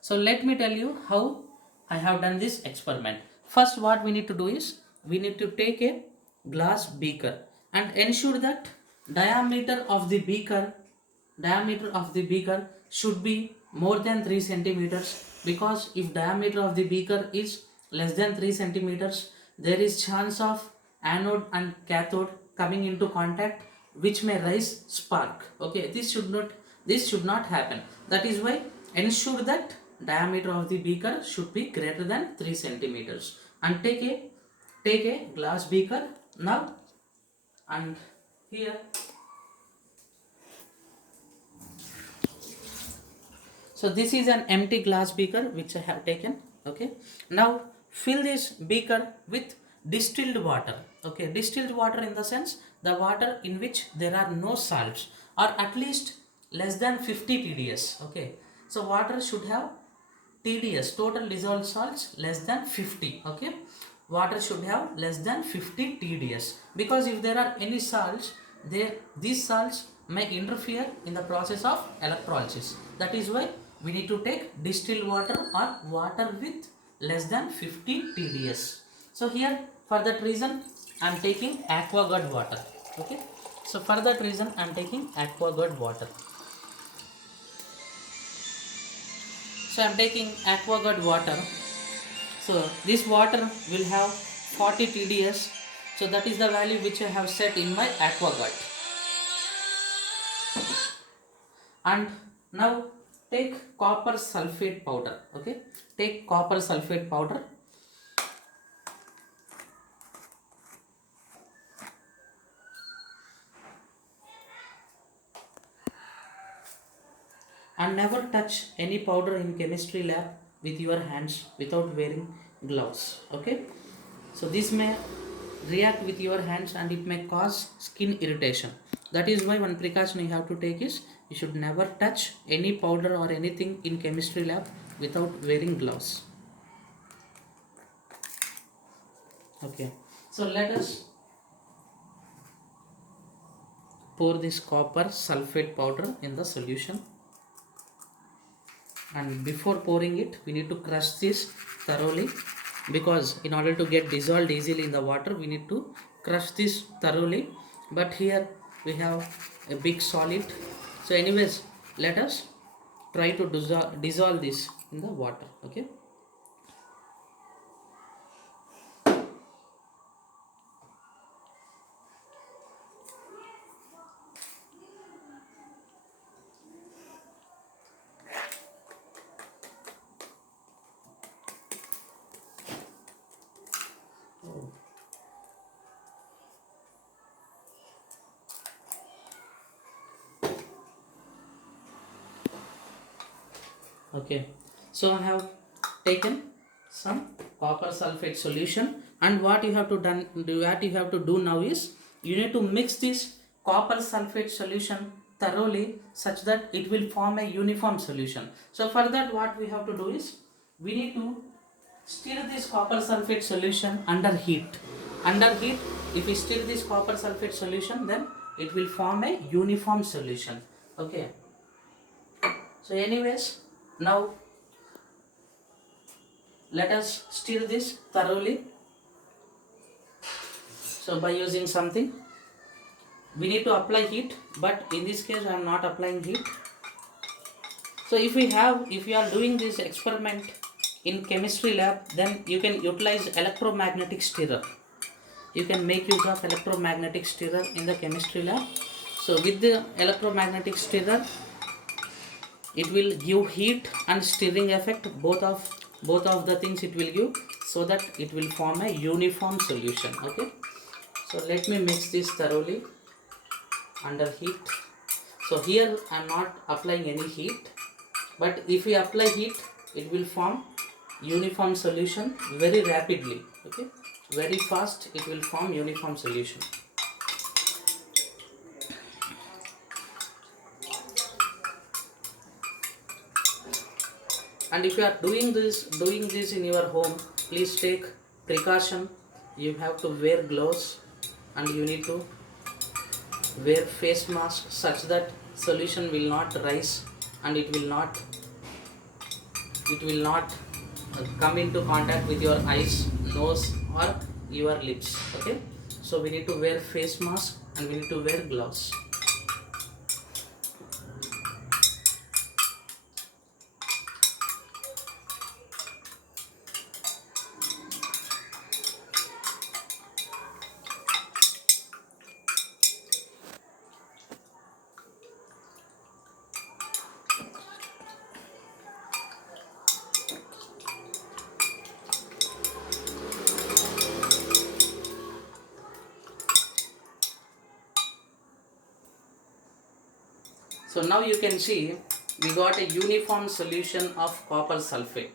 So let me tell you how I have done this experiment. First, what we need to do is we need to take a glass beaker and ensure that diameter of the beaker diameter of the beaker should be more than 3 centimeters, because if diameter of the beaker is less than 3 centimeters, there is chance of anode and cathode coming into contact, which may raise spark. Okay, this should not happen. That is why ensure that diameter of the beaker should be greater than 3 centimeters. And take a glass beaker now, and here. So this is an empty glass beaker which I have taken. Okay, now fill this beaker with distilled water. Okay, distilled water in the sense the water in which there are no salts, or at least less than 50 TDS. Okay, so water should have TDS, total dissolved salts, less than 50. Okay, water should have less than 50 TDS, because if there are any salts, these salts may interfere in the process of electrolysis. That is why we need to take distilled water or water with less than 50 TDS. So here, for that reason, I am taking aquaguard water. Okay, so for that reason I am taking aquaguard water. So I am taking aquaguard water. So this water will have 40 TDS. So that is the value which I have set in my aquaguard. And now take copper sulfate powder. Okay, take copper sulfate powder. And never touch any powder in chemistry lab with your hands without wearing gloves. Okay, so this may react with your hands and it may cause skin irritation. That is why one precaution you have to take is you should never touch any powder or anything in chemistry lab without wearing gloves. Okay, so let us pour this copper sulfate powder in the solution. And before pouring it, we need to crush this thoroughly, because in order to get dissolved easily in the water, we need to crush this thoroughly. But here we have a big solid. So anyways, let us try to dissolve this in the water. Okay, okay, so I have taken some copper sulfate solution, and what you have to do now is you need to mix this copper sulfate solution thoroughly, such that it will form a uniform solution. So for that, what we have to do is we need to stir this copper sulfate solution under heat. If we stir this copper sulfate solution, then it will form a uniform solution. Okay, so anyways, now let us stir this thoroughly. So by using something, we need to apply heat, but in this case I am not applying heat. So if you are doing this experiment in chemistry lab, then you can utilize electromagnetic stirrer. You can make use of electromagnetic stirrer in the chemistry lab. So with the electromagnetic stirrer, it will give heat and stirring effect, both of the things it will give, so that it will form a uniform solution. Okay, so let me mix this thoroughly under heat. So here I am not applying any heat, but if we apply heat, it will form uniform solution very rapidly. Okay, very fast it will form uniform solution. And if you are doing this in your home, please take precaution. You have to wear gloves, and you need to wear face mask, such that solution will not rise and it will not it will not come into contact with your eyes, nose or your lips. Okay, so we need to wear face mask and we need to wear gloves. So now you can see we got a uniform solution of copper sulfate.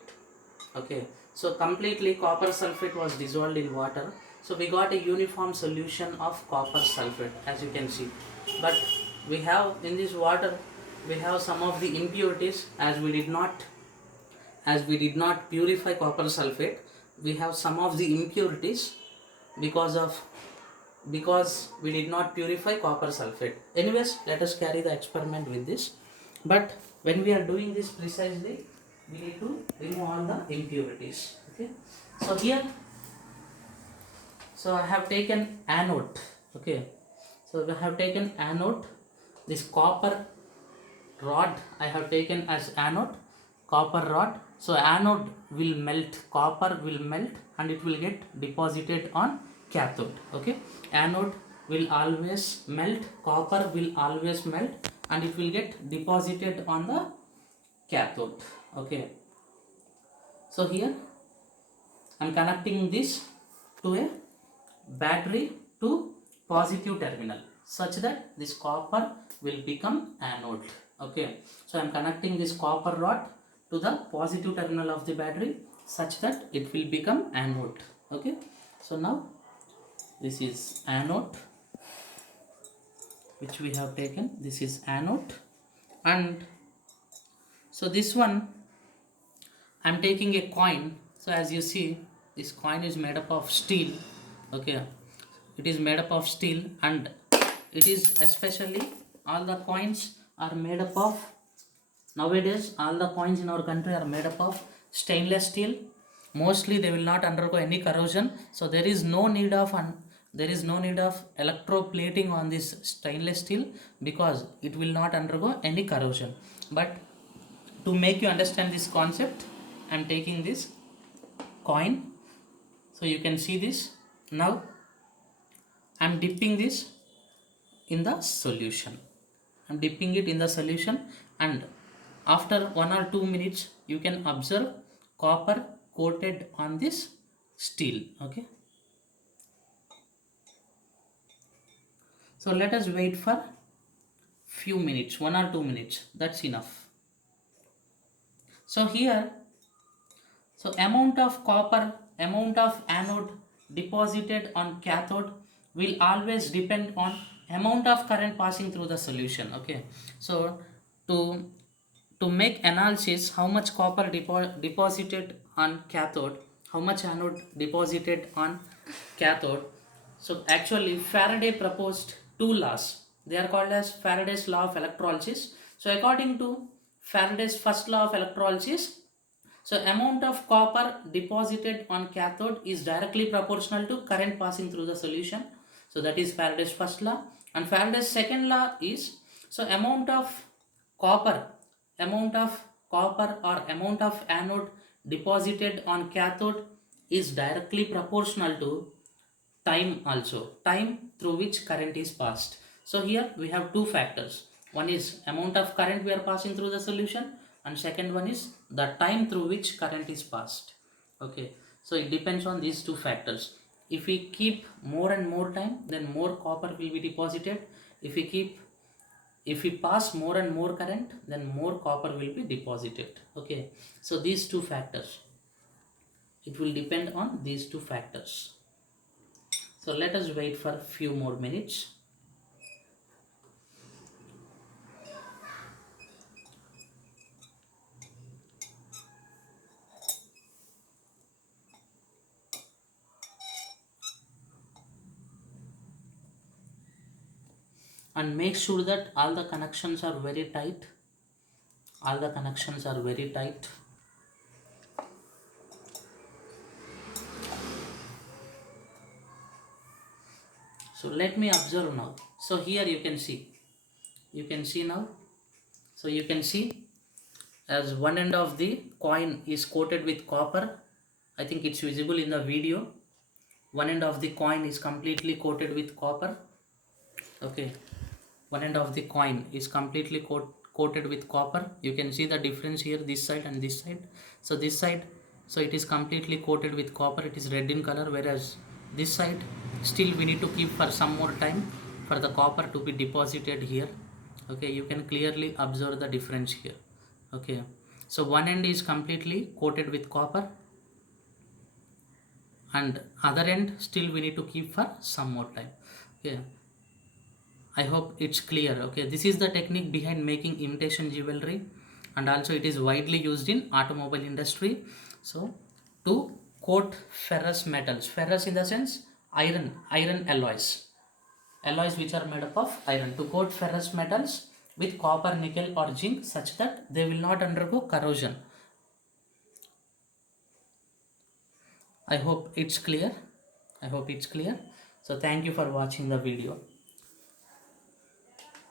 Okay, so completely copper sulfate was dissolved in water. So we got a uniform solution of copper sulfate, as you can see. But we have in this water, we have some of the impurities, as we did not purify copper sulfate. We have some of the impurities because of because we did not purify copper sulfate. Anyways, let us carry the experiment with this. But when we are doing this precisely, we need to remove all the impurities. Okay, so here, so I have taken anode. Okay, so I have taken anode. This copper rod I have taken as anode, copper rod. So anode will melt, copper will melt and it will get deposited on cathode. Okay, anode will always melt, copper will always melt and it will get deposited on the cathode. Okay, so here I am connecting this to a battery to positive terminal such that this copper will become anode. Okay, so I am connecting this copper rod to the positive terminal of the battery such that it will become anode. Okay, so now this is anode which we have taken, this is anode, and so this one I am taking a coin. So as you see, this coin is made up of steel. Okay, it is made up of steel and it is especially all the coins are made up of, nowadays all the coins in our country are made up of stainless steel. Mostly they will not undergo any corrosion, so there is no need of electroplating on this stainless steel because it will not undergo any corrosion. But to make you understand this concept, I am taking this coin. So you can see this. Now I am dipping this in the solution. I am dipping it in the solution and after 1 or 2 minutes you can observe copper coated on this steel. Okay, so let us wait for few minutes, 1 or 2 minutes, that's enough. So here, so amount of copper, amount of anode deposited on cathode will always depend on amount of current passing through the solution. Okay, so to make analysis how much copper deposited on cathode, how much anode deposited on cathode, so actually Faraday proposed two laws. They are called as Faraday's law of electrolysis. So according to Faraday's first law of electrolysis, so amount of copper deposited on cathode is directly proportional to current passing through the solution. So that is Faraday's first law. And Faraday's second law is, so amount of copper or amount of anode deposited on cathode is directly proportional to time also, time through which current is passed. So here we have two factors. One is amount of current we are passing through the solution and second one is the time through which current is passed. Okay, so it depends on these two factors. If we keep more and more time, then more copper will be deposited. If we pass more and more current, then more copper will be deposited. Okay, so these two factors, it will depend on these two factors. So let us wait for a few more minutes. And make sure that all the connections are very tight. All the connections are very tight. So let me observe now. So here you can see now. So you can see as one end of the coin is coated with copper. I think it's visible in the video. One end of the coin is completely coated with copper. Okay, one end of the coin is completely coated with copper. You can see the difference here, this side and this side. So this side, so it is completely coated with copper, it is red in color, whereas this side still we need to keep for some more time for the copper to be deposited here. Okay, you can clearly observe the difference here. Okay, so one end is completely coated with copper and other end still we need to keep for some more time. Okay, I hope it's clear. Okay, this is the technique behind making imitation jewelry, and also it is widely used in automobile industry. So to coat ferrous metals, ferrous in the sense iron alloys which are made up of iron, to coat ferrous metals with copper, nickel or zinc such that they will not undergo corrosion. I hope it's clear. So thank you for watching the video.